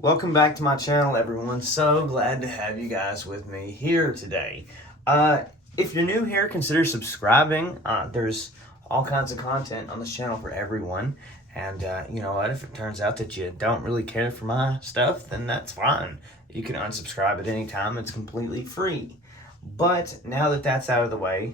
Welcome back to my channel, everyone. So glad to have you guys with me here today. If you're new here, consider subscribing. There's all kinds of content on this channel for everyone. And you know what? If it turns out that you don't really care for my stuff, then that's fine. You can unsubscribe at any time. It's completely free. But now that that's out of the way,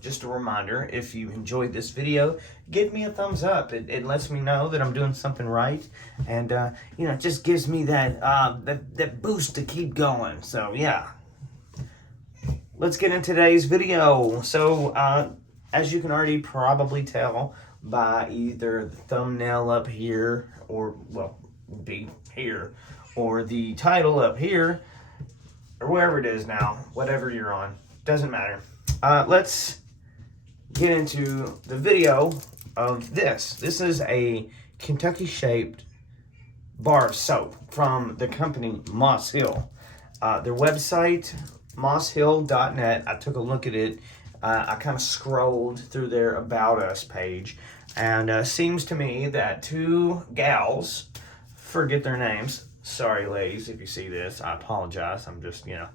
just a reminder, if you enjoyed this video, give me a thumbs up. It lets me know that I'm doing something right, and you know, it just gives me that boost to keep going. So yeah, let's get into today's video. So as you can already probably tell by either the thumbnail up here, or well, be here, or the title up here, or wherever it is now, whatever you're on, doesn't matter. Let's get into the video of this. This is a Kentucky-shaped bar of soap from the company Moss Hill. Their website, mosshill.net, I took a look at it. I kind of scrolled through their About Us page, and seems to me that two gals, forget their names, sorry, ladies, if you see this. I apologize. I'm just, you know,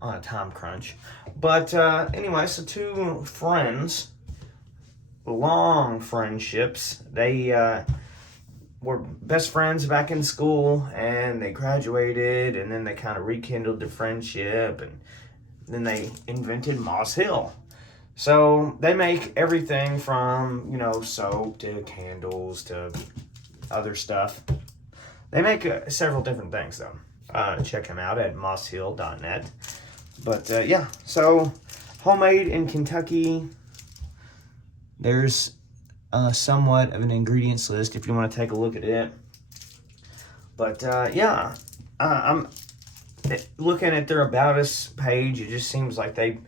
on a time crunch. But anyway, so two friends, long friendships. They were best friends back in school, and they graduated, and then they kind of rekindled their friendship, and then they invented Moss Hill. So they make everything from, you know, soap to candles to other stuff. They make several different things, though. Check them out at mosshill.net. But, yeah, so homemade in Kentucky. There's somewhat of an ingredients list if you want to take a look at it. But, yeah, I'm looking at their About Us page. It just seems like they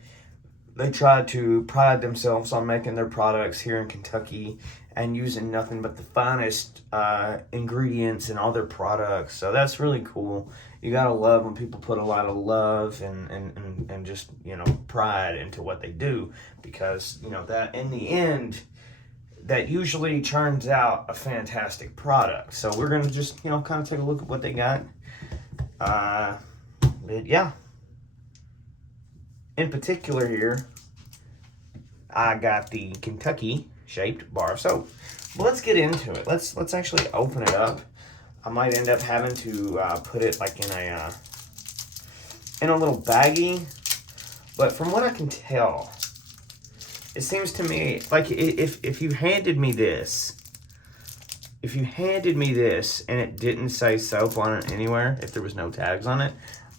try to pride themselves on making their products here in Kentucky and using nothing but the finest ingredients in all their products. So that's really cool. You gotta love when people put a lot of love and just, you know, pride into what they do, because, you know, that in the end, that usually turns out a fantastic product. So we're gonna just, you know, kind of take a look at what they got. But yeah. In particular here, I got the Kentucky-shaped bar of soap. But let's get into it. Let's actually open it up. I might end up having to put it like in a little baggie. But from what I can tell, it seems to me like if you handed me this, and it didn't say soap on it anywhere, if there was no tags on it,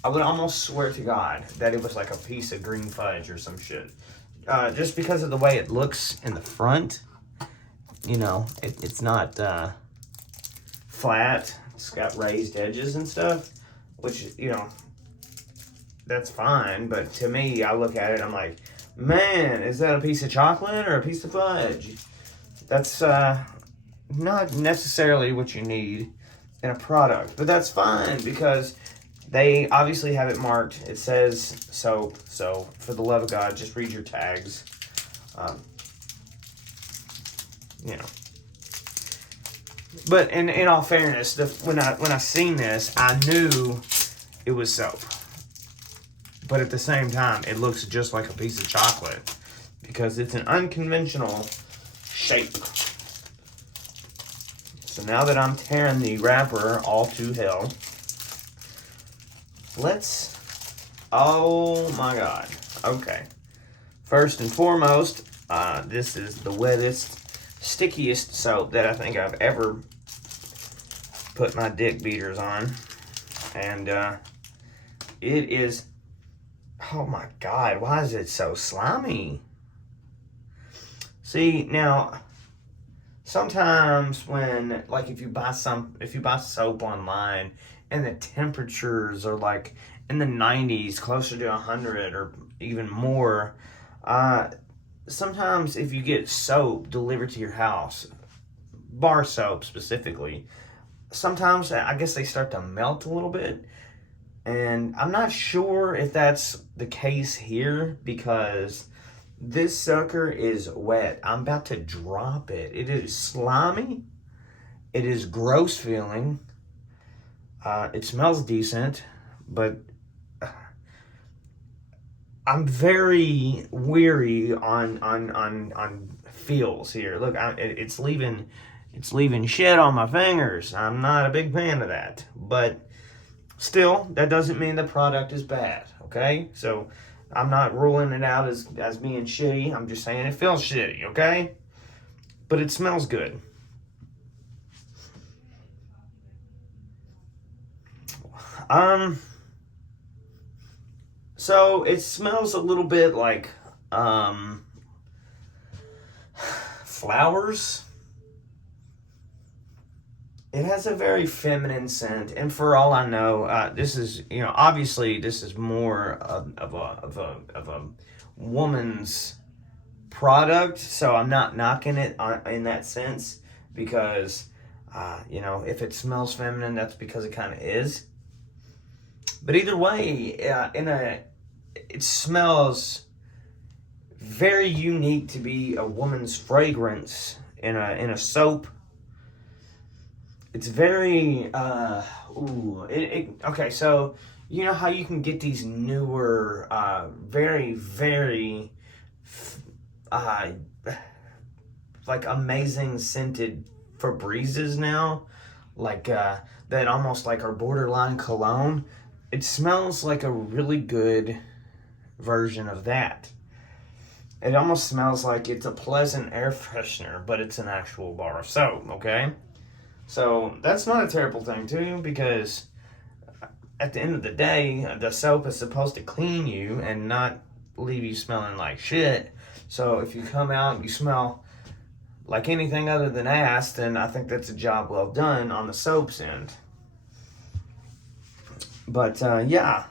I would almost swear to God that it was like a piece of green fudge or some shit. Just because of the way it looks in the front, you know, it's not flat. It's got raised edges and stuff, which, you know, that's fine. But to me, I look at it, I'm like, man, is that a piece of chocolate or a piece of fudge? That's not necessarily what you need in a product, but that's fine because they obviously have it marked. It says soap, so for the love of God, just read your tags. You know. But in all fairness, when I seen this, I knew it was soap. But at the same time, it looks just like a piece of chocolate because it's an unconventional shape. So now that I'm tearing the wrapper all to hell, oh my God. Okay. First and foremost, this is the wettest, stickiest soap that I think I've ever put my dick beaters on. And it is, oh my God, why is it so slimy? See, now, sometimes when, like, if you buy soap online and the temperatures are like in the 90s, closer to 100 or even more, sometimes if you get soap delivered to your house, bar soap specifically, sometimes I guess they start to melt a little bit. And I'm not sure if that's the case here because this sucker is wet. I'm about to drop it. It is slimy. It is gross feeling. It smells decent, but I'm very weary on feels here. Look, it's leaving shit on my fingers. I'm not a big fan of that, but still, that doesn't mean the product is bad. Okay, so I'm not ruling it out as being shitty. I'm just saying it feels shitty. Okay, but it smells good. So it smells a little bit like flowers. It has a very feminine scent, and for all I know, this is, obviously this is more of a woman's product. So I'm not knocking it in that sense, because if it smells feminine, that's because it kind of is. But either way, it smells very unique to be a woman's fragrance in a soap. It's very okay, so you know how you can get these newer very, very like amazing scented Febrezes now, like that almost like are borderline cologne. It smells like a really good version of that. It almost smells like it's a pleasant air freshener, but it's an actual bar of soap, okay? So that's not a terrible thing too, because at the end of the day, the soap is supposed to clean you and not leave you smelling like shit. So if you come out and you smell like anything other than ass, then I think that's a job well done on the soap's end. But yeah,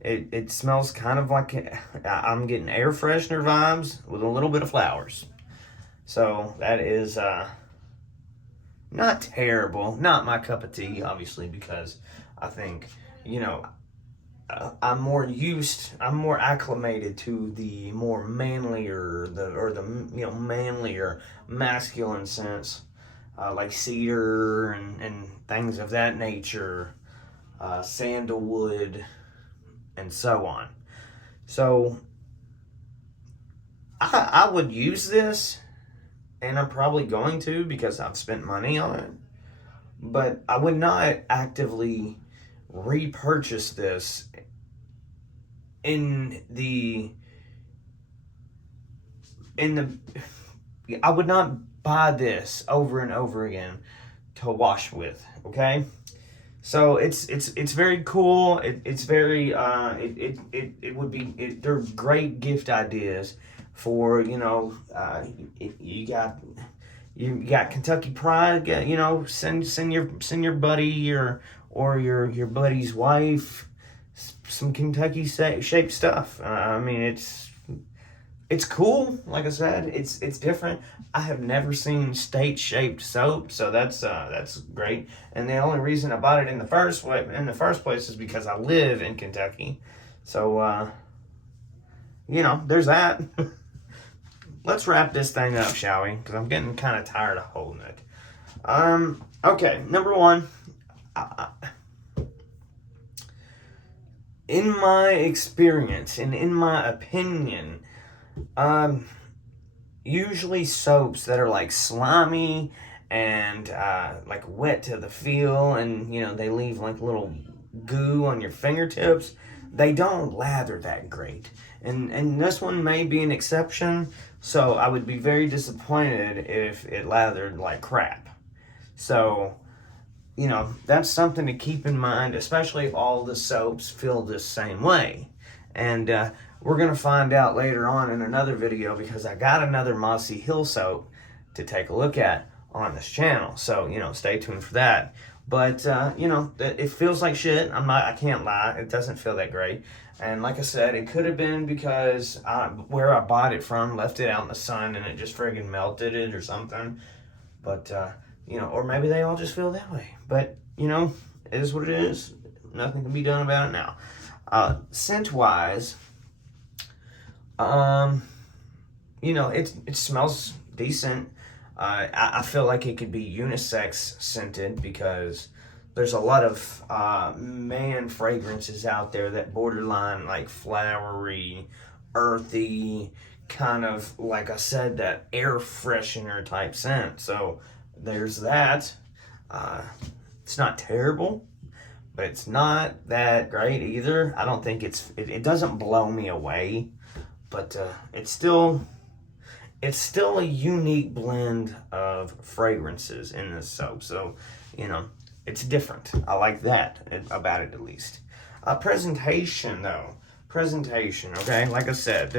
it smells kind of like I'm getting air freshener vibes with a little bit of flowers. So that is not terrible, not my cup of tea, obviously, because I think, I'm more acclimated to the more manlier, manlier, masculine scents, like cedar and things of that nature, sandalwood, and so on. So I would use this, and I'm probably going to, because I've spent money on it. But I would not actively repurchase this I would not buy this over and over again to wash with, okay? So it's very cool. It's very they're great gift ideas for, you got Kentucky Pride, send your buddy or your buddy's wife some Kentucky shaped stuff. I mean, it's cool. Like I said, it's different. I have never seen state shaped soap, so that's great. And the only reason I bought it in the first place is because I live in Kentucky. So there's that. Let's wrap this thing up, shall we? Because I'm getting kind of tired of holding it. Okay, number one. In my experience and in my opinion, usually soaps that are like slimy and like wet to the feel, and they leave like little goo on your fingertips, they don't lather that great. And this one may be an exception, so I would be very disappointed if it lathered like crap. So, that's something to keep in mind, especially if all the soaps feel the same way. And we're going to find out later on in another video, because I got another Mossy Hill soap to take a look at on this channel. So, stay tuned for that. But, it feels like shit. I can't lie. It doesn't feel that great. And like I said, it could have been because where I bought it from left it out in the sun and it just friggin' melted it or something. But, or maybe they all just feel that way. But, it is what it is. Nothing can be done about it now. Scent-wise, it smells decent. I feel like it could be unisex scented, because there's a lot of man fragrances out there that borderline like flowery, earthy, kind of, like I said, that air freshener type scent. So there's that. It's not terrible, but it's not that great either. I don't think it doesn't blow me away, but it's still a unique blend of fragrances in this soap. So, it's different. I like that about it, at least. Presentation, though. Presentation, okay? Like I said,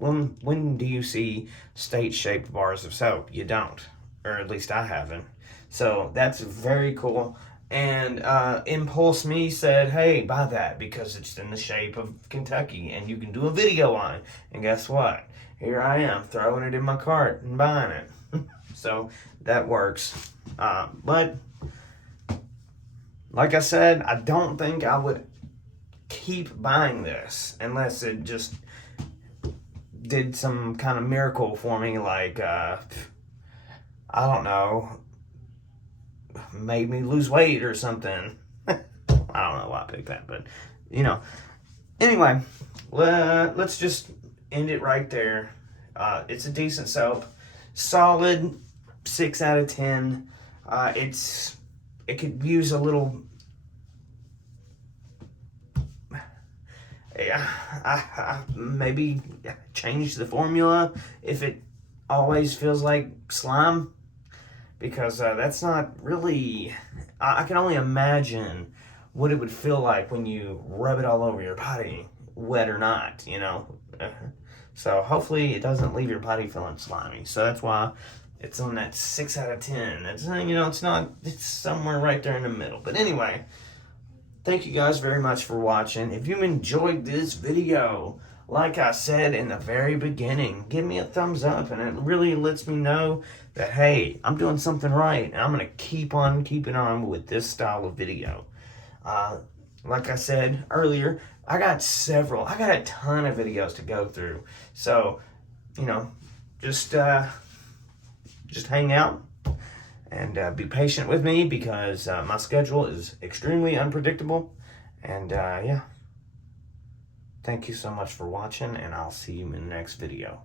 when do you see state-shaped bars of soap? You don't. Or at least I haven't. So that's very cool. And Impulse Me said, hey, buy that because it's in the shape of Kentucky and you can do a video on it. And guess what? Here I am throwing it in my cart and buying it. So that works. But like I said, I don't think I would keep buying this unless it just did some kind of miracle for me, like I don't know, made me lose weight or something. I don't know why I picked that, but anyway, let's just end it right there. It's a decent soap, solid 6 out of 10. It could use a little. I maybe change the formula if it always feels like slime, because that's not really. I can only imagine what it would feel like when you rub it all over your body, wet or not, So hopefully it doesn't leave your body feeling slimy. So that's why it's on that 6 out of 10. It's it's somewhere right there in the middle. But anyway, thank you guys very much for watching. If you enjoyed this video, like I said in the very beginning, give me a thumbs up, and it really lets me know that, hey, I'm doing something right, and I'm going to keep on keeping on with this style of video. Like I said earlier, I got a ton of videos to go through. So, just hang out and be patient with me, because my schedule is extremely unpredictable. And yeah, thank you so much for watching, and I'll see you in the next video.